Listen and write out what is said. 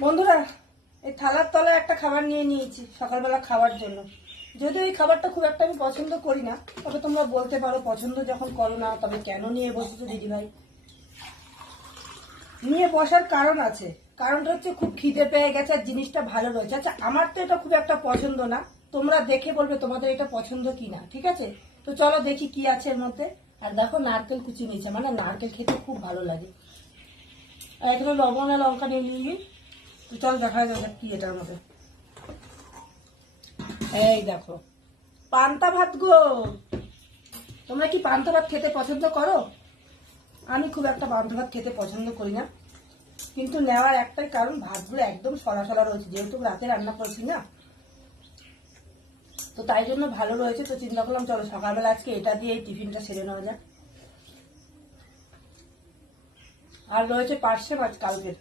বন্ধুরা, এই থালার তলায় একটা খাবার নিয়ে নিয়েছি সকালবেলা খাওয়ার জন্য। যদিও এই খাবারটা খুব একটা আমি পছন্দ করি না, তবে তোমরা বলতে পারো পছন্দ যখন করো না তবে কেন নিয়ে বসেছো দিদিভাই। নিয়ে বসার কারণ আছে, কারণটা হচ্ছে খুব খিদে পেয়ে গেছে আর জিনিসটা ভালো রয়েছে। আচ্ছা, আমার তো এটা খুব একটা পছন্দ না, তোমরা দেখে বলবে তোমাদের এটা পছন্দ কি না, ঠিক আছে? তো চলো দেখি কি আছে এর মধ্যে। আর দেখো নারকেল কুচি নিয়েছে, মানে নারকেল খেতে খুব ভালো লাগে। আর এখানে লবণ আর লঙ্কা নিয়ে নিবি। তো চল দেখা যাবে কি এটার মধ্যে। এই দেখো পান্তা ভাত গো। তোমরা কি পান্তা ভাত খেতে পছন্দ করো? আমি খুব একটা পান্তা ভাত খেতে পছন্দ করি না, কিন্তু নেওয়ার একটাই কারণ, ভাতগুলো একদম সরা সরা রয়েছে, যেহেতু রাতে রান্না করছি না, তো তাই জন্য ভালো রয়েছে। তো চিন্তা করলাম চলো সকালবেলা আজকে এটা দিয়ে এই টিফিনটা সেরে নেওয়া যাক। আর রয়েছে পার্শে মাছ কালকের।